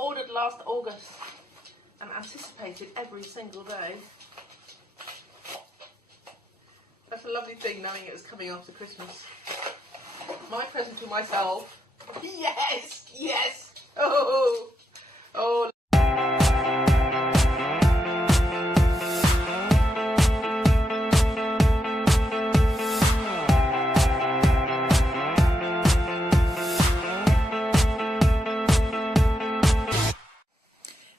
ordered last August and anticipated every single day. That's a lovely thing, knowing it was coming after Christmas. My present to myself. Yes, yes. Oh, oh.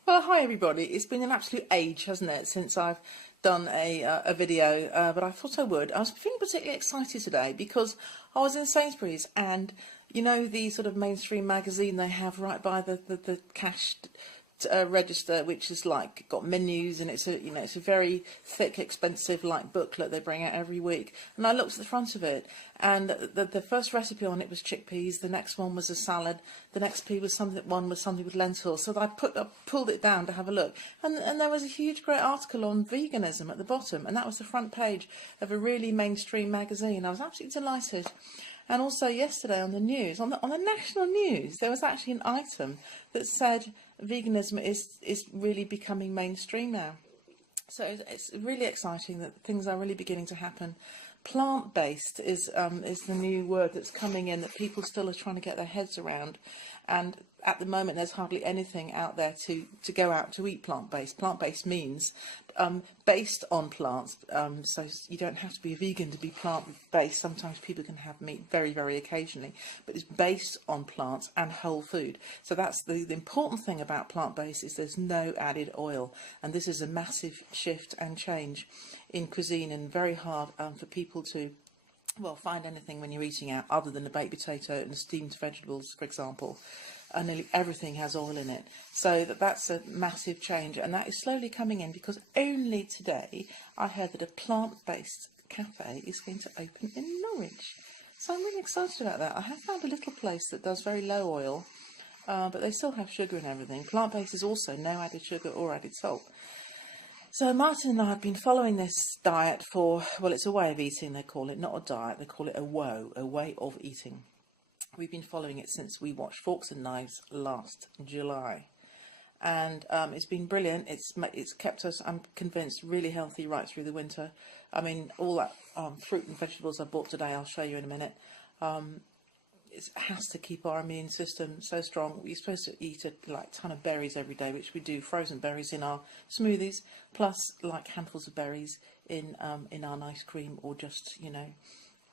Well, hi everybody. It's been an absolute age, hasn't it, since I've done a video, but I thought I would. I was feeling particularly excited today because I was in Sainsbury's, and you know the sort of mainstream magazine they have right by the cash register, which is like got menus, and it's a very thick, expensive like booklet they bring out every week. And I looked at the front of it, and the first recipe on it was chickpeas. The next one was a salad. The next one was something with lentils. So I pulled it down to have a look, and there was a huge, great article on veganism at the bottom, and that was the front page of a really mainstream magazine. I was absolutely delighted. And also yesterday on the news, on the national news, there was actually an item that said veganism is really becoming mainstream now. So it's really exciting that things are really beginning to happen. Plant-based is the new word that's coming in, that people still are trying to get their heads around. And at the moment, there's hardly anything out there to go out to eat plant-based. Plant-based means based on plants, so you don't have to be a vegan to be plant-based. Sometimes people can have meat very, very occasionally, but it's based on plants and whole food. So that's the important thing about plant-based, is there's no added oil, and this is a massive shift and change in cuisine, and very hard for people to find anything when you're eating out other than a baked potato and steamed vegetables, for example. And nearly everything has oil in it. So that's a massive change, and that is slowly coming in, because only today I heard that a plant-based cafe is going to open in Norwich. So I'm really excited about that. I have found a little place that does very low oil, but they still have sugar and everything. Plant-based is also no added sugar or added salt. So Martin and I have been following this diet for, well, it's a way of eating, they call it, not a diet, they call it a way of eating. We've been following it since we watched Forks and Knives last July. And it's been brilliant. It's kept us, I'm convinced, really healthy right through the winter. I mean, all that fruit and vegetables I bought today, I'll show you in a minute. It has to keep our immune system so strong. We're supposed to eat a ton of berries every day, which we do, frozen berries in our smoothies, plus like handfuls of berries in our nice cream, or just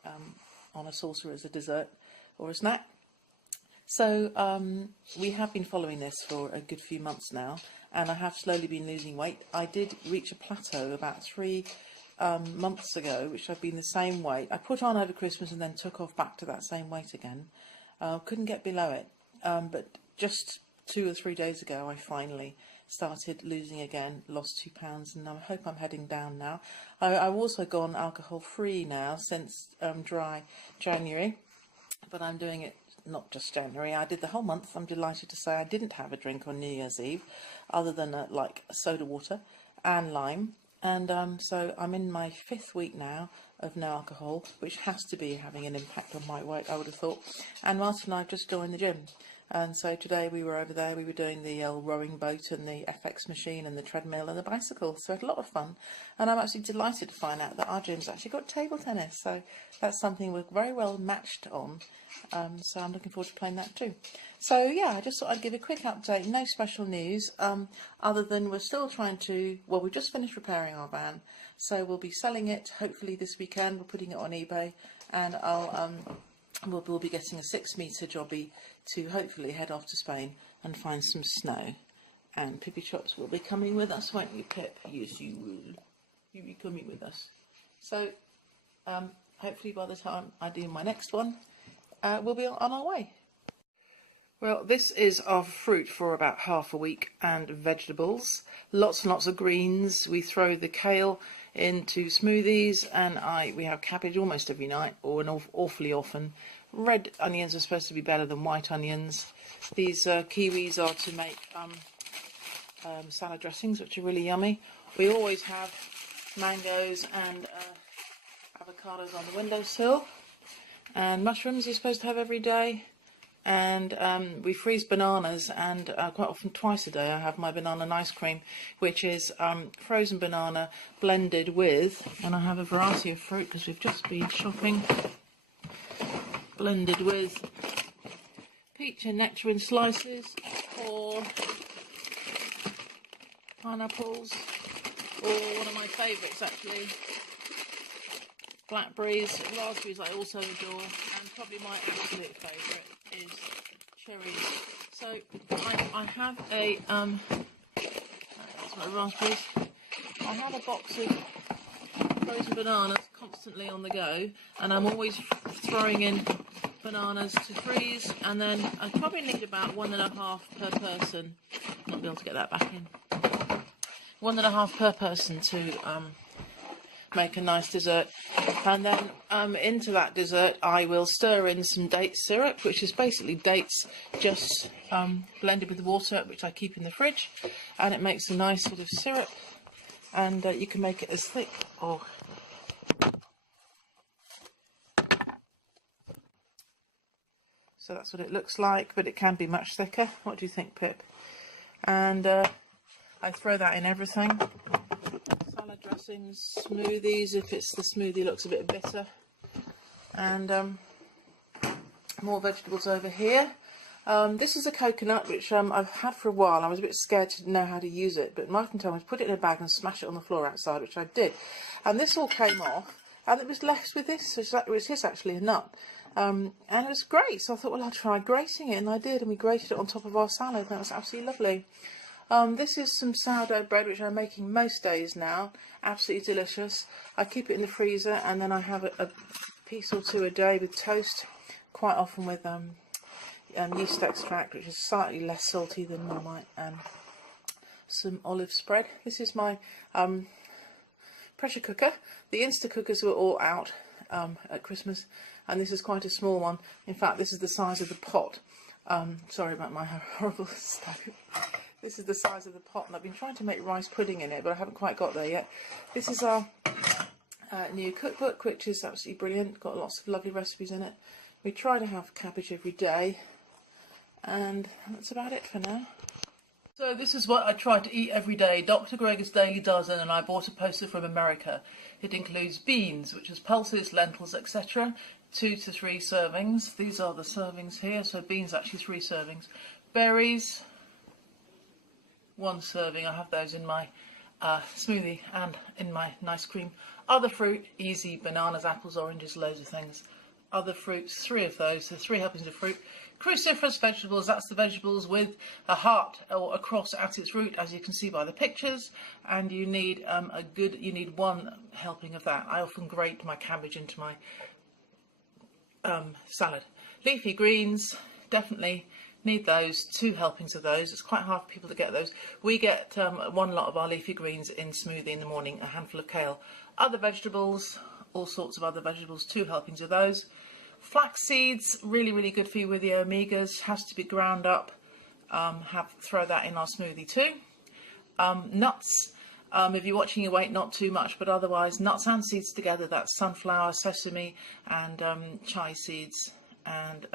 on a saucer as a dessert or a snack. So we have been following this for a good few months now, and I have slowly been losing weight. I did reach a plateau about 3 months ago, which I've been the same weight. I put on over Christmas and then took off back to that same weight again. Couldn't get below it, but just 2 or 3 days ago I finally started losing again, lost 2 pounds, and I hope I'm heading down now. I've also gone alcohol free now since dry January, but I'm doing it not just January. I did the whole month. I'm delighted to say I didn't have a drink on New Year's Eve, other than like soda water and lime. And so I'm in my 5th week now of no alcohol, which has to be having an impact on my weight, I would have thought. And Martin and I have just joined the gym. And so today we were over there, we were doing the rowing boat and the FX machine and the treadmill and the bicycle. So we had a lot of fun. And I'm actually delighted to find out that our gym's actually got table tennis. So that's something we're very well matched on. So I'm looking forward to playing that too. So yeah, I just thought I'd give a quick update. No special news, other than we're still trying to, well, we just finished repairing our van. So we'll be selling it hopefully this weekend. We're putting it on eBay, and we'll be getting a 6-metre jobby to hopefully head off to Spain and find some snow. And Pippy Chops will be coming with us, won't you, Pip? Yes, you will. You'll be coming with us. So hopefully by the time I do my next one, we'll be on our way. Well, this is our fruit for about half a week, and vegetables. Lots and lots of greens. We throw the kale into smoothies, and we have cabbage almost every night, or awfully often. Red onions are supposed to be better than white onions. These kiwis are to make salad dressings, which are really yummy. We always have mangoes and avocados on the windowsill. And mushrooms you're supposed to have every day. and we freeze bananas, and quite often twice a day I have my banana ice cream, which is frozen banana blended with, and I have a variety of fruit because we've just been shopping, blended with peach and nectarine slices, or pineapples, or one of my favourites actually, blackberries. Raspberries I also adore, and probably my absolute favourite is cherries. So I have a that's my raspberries. I have a box of frozen bananas constantly on the go, and I'm always throwing in bananas to freeze, and then I probably need about 1.5 per person. Not be able to get that back in. 1.5 per person to make a nice dessert, and then into that dessert I will stir in some date syrup, which is basically dates just blended with water, which I keep in the fridge, and it makes a nice sort of syrup, and you can make it as thick or so that's what it looks like, but it can be much thicker. What do you think, Pip? And I throw that in everything. Salad dressings, smoothies, if it's the smoothie looks a bit bitter. And more vegetables over here. This is a coconut, which I've had for a while. I was a bit scared to know how to use it, but Martin told me to put it in a bag and smash it on the floor outside, which I did. And this all came off, and it was left with this, which is actually a nut. And it was great, so I thought, well, I'll try grating it, and I did, and we grated it on top of our salad, and that was absolutely lovely. This is some sourdough bread, which I'm making most days now. Absolutely delicious. I keep it in the freezer, and then I have a piece or two a day with toast, quite often with yeast extract, which is slightly less salty than Marmite, and some olive spread. This is my pressure cooker. The Insta cookers were all out at Christmas, and this is quite a small one. In fact, this is the size of the pot. Sorry about my horrible stove. This is the size of the pot, and I've been trying to make rice pudding in it, but I haven't quite got there yet. This is our new cookbook, which is absolutely brilliant. Got lots of lovely recipes in it. We try to have cabbage every day, and that's about it for now. So this is what I try to eat every day. Dr. Gregor's Daily Dozen, and I bought a poster from America. It includes beans, which is pulses, lentils, etc. 2 to 3 servings. These are the servings here. So beans actually 3 servings. Berries, 1 serving. I have those in my smoothie and in my nice cream. Other fruit, easy, bananas, apples, oranges, loads of things. Other fruits, 3 of those, so 3 helpings of fruit. Cruciferous vegetables, that's the vegetables with a heart or a cross at its root, as you can see by the pictures, and you need you need 1 helping of that. I often grate my cabbage into my salad. Leafy greens, definitely need those, 2 helpings of those. It's quite hard for people to get those. We get 1 lot of our leafy greens in smoothie in the morning, a handful of kale. Other vegetables, all sorts of other vegetables, 2 helpings of those. Flax seeds, really, really good for you with the omegas, has to be ground up. Throw that in our smoothie too. Nuts, if you're watching your weight, not too much, but otherwise nuts and seeds together, that's sunflower, sesame, and chia seeds, and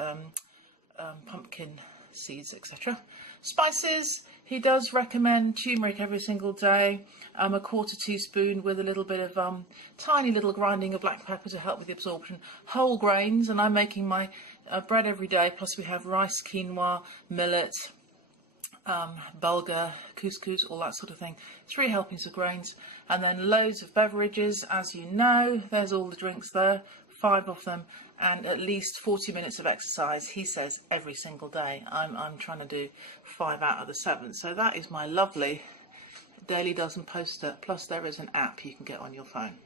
pumpkin seeds, etc. Spices, he does recommend turmeric every single day, a 1/4 teaspoon with a little bit of tiny little grinding of black pepper to help with the absorption. Whole grains, and I'm making my bread every day, plus we have rice, quinoa, millet, bulgur, couscous, all that sort of thing. 3 helpings of grains, and then loads of beverages, as you know. There's all the drinks there, 5 of them, and at least 40 minutes of exercise, he says, every single day. I'm trying to do 5 out of the 7. So that is my lovely Daily Dozen poster, plus there is an app you can get on your phone.